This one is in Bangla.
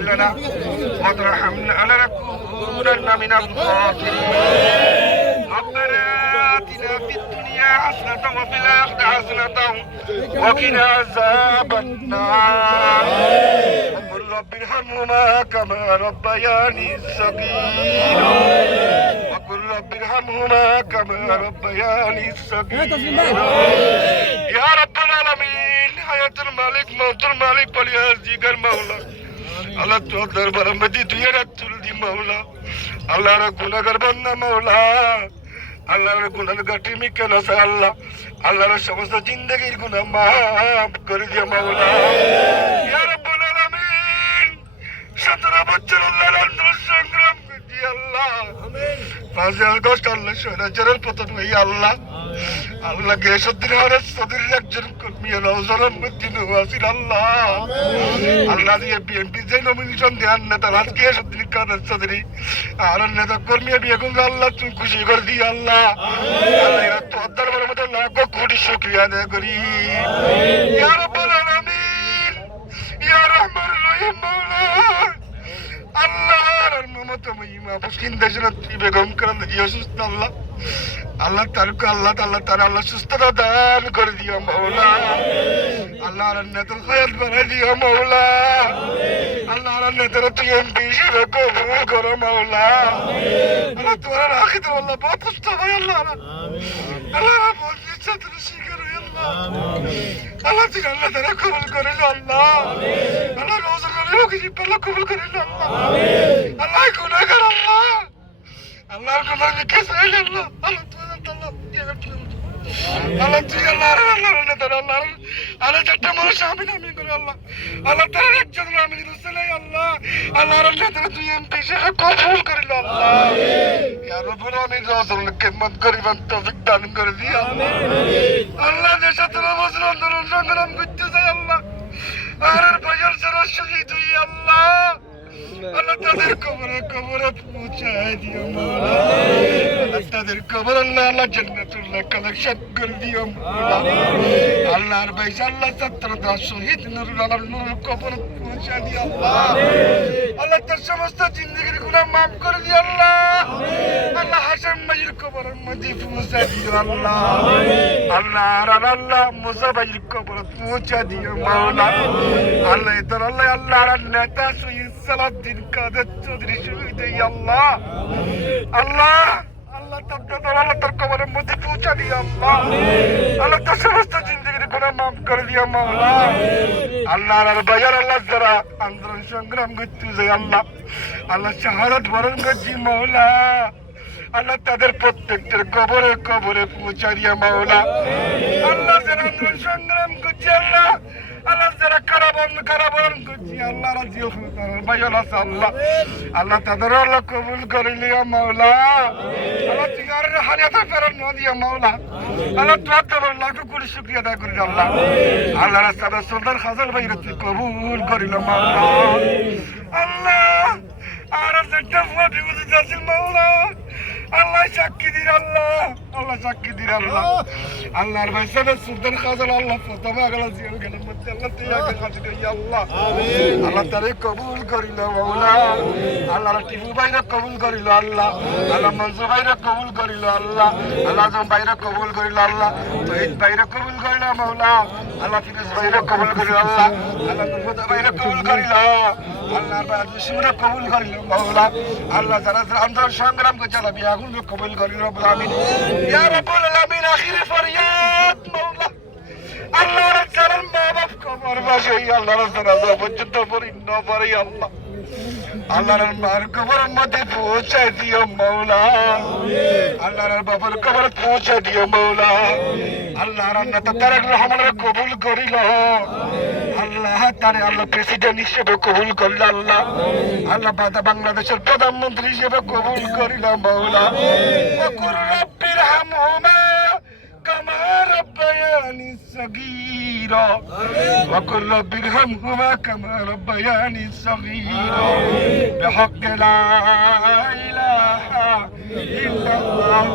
لنا وترحمنا لنكونن من الخاسرين ربنا آتنا في الدنيا حسنة وفي الآخرة حسنة وقنا عذاب النار وقل رب ارحمهما كما ربياني صغيرا وقل رب ارحمهما كما ربياني صغيرا يا رب العالمين حياة الملك موت الملك وليهزيك المولى الله تقدر برمدي تيرا تلدي مولا الله ركونا غربنا مولا الله ركونا غاتي ميكنا الله الله সমস্ত জিন্দেগীর গুনাহ maaf করে দিও مولا يا رب العالمين 17 বছর আল্লাহর আন্দোলন সংগ্রাম করছি আল্লাহ আমিন 5 আগস্ট আল্লাহ শহীদের পতন হই আল্লাহ আল্লাহ গেসুদ্দিন হারেস সদর একজন কর্মী রওজান মসজিদ ওয়াসির আল্লাহ আল্লাহ দিয়ে বিএনপি যে নমিনেশন দেন নেতা আজকে গেসুদ্দিন কাদের সদরি আর নেতা কর্মী বিয়েগুন আল্লাহ তুমি খুশি করে দি আল্লাহ আল্লাহ এরা তো দরবার মধ্যে লাখ কোটি শুকরিয়া আদায় করি ইয়া রাব্বুল আলামিন ইয়া রহমানুর রহিম মাওলা আল্লাহর মমতা মহিমা বুসকিন দেশের বেগম করন জিয়া সুস্থ আল্লাহ আল্লাহ তারকে আল্লাহ তাআলা তার আল্লাহ সুস্থতা দান করে দিও মাওলা আল্লাহর নেতার হায়াত বাড়াই দিও মাওলা আল্লাহর নেতার তুই এমপি হিসেবে কবুল করো মাওলা আল্লাহ তোমার আখির আল্লাহ বহুত কষ্ট হয় আল্লাহ আল্লাহ বলছি ছাত্র শিকার আল্লাহ আল্লাহ তুই আল্লাহ তারা কবুল করে আল্লাহ আল্লাহ রোজা করে কি পাল্লা কবুল করে আল্লাহ আল্লাহ গুনাহগার আল্লাহ আল্লাহর কথা লিখে চাইল আল্লাহ আল্লাহ তুই আল্লাহ তুই আল্লাহর নেতার আল্লাহর আল্লাহ চারটা মানুষ আমিন আমিন করে আল্লাহ আল্লাহ তার একজন আমিন রসুল আল্লাহ আল্লাহর নেতার তুই এমপি হিসেবে কবুল করিল আল্লাহ ইয়া রাব্বুল আলামিন রাসূলের খিদমত করিবার তৌফিক দান করে দিও আল্লাহ যে 17 বছর আন্দোলন সংগ্রাম করতে চাই আল্লাহ আর বাজার সারা শহীদ হই আল্লাহ আল্লাহ তাদের কবরে কবরে পৌঁছায় দিও মাওলা আল্লাহ তাদের কবর আল্লাহ জান্নাতুল্লাহ কালেকশন করে দিও মাওলা আল্লাহর বাইশ আল্লাহ 17 শহীদ নুরুল আলম নুরুল কবর পৌঁছায় দিও আল্লাহ আল্লাহ তার সমস্ত জিন্দেগীর গুনাহ মাফ করে দিও আল্লাহ আল্লাহ হাসান ভাইয়ের কবরের মধ্যে পৌঁছায় দিও আল্লাহ আল্লাহ আর আল্লাহ মুসা ভাইয়ের কবরে পৌঁছায় দিও মাওলা আল্লাহ তোর আল্লাহ আল্লাহর নেতা শহীদ সালাউদ্দিন কাদের চৌধুরী শহীদ আল্লাহ আল্লাহ আল্লাহ তার কবরের মধ্যে পৌঁছা দিও আল্লাহ আল্লাহ তার সমস্ত জিন্দেগীর গুনাহ মাফ করে দিও মাওলা আল্লাহ আর বাজার আল্লাহ যারা আন্দোলন সংগ্রাম করতেছে আল্লাহ আল্লাহ শাহাদাত বরণ করছি মাওলা আল্লাহ তাদের প্রত্যেকটার কবরে কবরে পৌঁছা দিও মাওলা আল্লাহ যারা আন্দোলন সংগ্রাম করছে আল্লাহ আল্লাহ যারা কারাবরণ করছি আল্লাহ রাজি আল্লাহ আল্লাহ তাদের আল্লাহ কবুল করে লিও মাওলা আল্লাহ তিগারের হারিয়াতে ফেরত ন দিও মাওলা আল্লাহ তোমার লাখ কোটি শুকরিয়া আদায় করি আল্লাহ আল্লাহ রাস্তাটা সুলতান হাসান ভাই তুই কবুল করিল মাওলা আল্লাহ আর একটা ফুয়াটি বুঝে যাচ্ছিল মাওলা আল্লাহ সাক্ষী দিন আল্লাহ আল্লাহ সাক্ষী দিন আল্লাহ আল্লাহর ভাই সাহেব সুলতান খাজান আল্লাহ প্রথমে আগলা জিয়াল গেলেন মধ্যে আল্লাহ তুই আগে কাছে করি আল্লাহ আল্লাহ তারে কবুল করিল মাওলা আল্লাহ টিপু ভাইরা কবুল করিল আল্লাহ আল্লাহ মনসুর ভাইরা কবুল করিল আল্লাহ আল্লাহ আজম ভাইরা কবুল করিল আল্লাহ তহিদ ভাইরা কবুল করিল মাওলা আল্লাহ ফিরোজ ভাইরা কবুল করিল আল্লাহ আল্লাহ মুফাদ ভাইরা কবুল করিল আল্লাহর ভাই বিষ্ণুরা কবুল করিল মাওলা আল্লাহ যারা আন্দোলন সংগ্রাম করছে আল্লাহ বিয়াগুল কবুল করিল রব্বুল আমিন ইয়া রাব্বুল আলামিন আখির ফরিয়াদ মাওলা আল্লাহর চরণ মা-বাপ কবর বাসে আল্লাহর জানাজা পর্যন্ত পড়ি না পারি আল্লাহ আল্লাহর মার কবরের মধ্যে পৌঁছে দিও মাওলা আল্লাহর বাবার কবর পৌঁছে দিও মাওলা আল্লাহর নেতা তারেক রহমানের কবুল করিল আল্লাহ তারে আল্লাহ প্রেসিডেন্ট হিসেবে কবুল করিল আল্লাহ আল্লাহ বাংলাদেশের প্রধানমন্ত্রী হিসেবে কবুল করিল মাওলা ওয়াকুর রাব্বির হামহুমা কামা রাব্বায়ানি সাগীরা ওয়াকুর রাব্বির হামহুমা কামা রাব্বায়ানি সাগীরা বিহাক্কি লা ইলাহা ইল্লাল্লাহ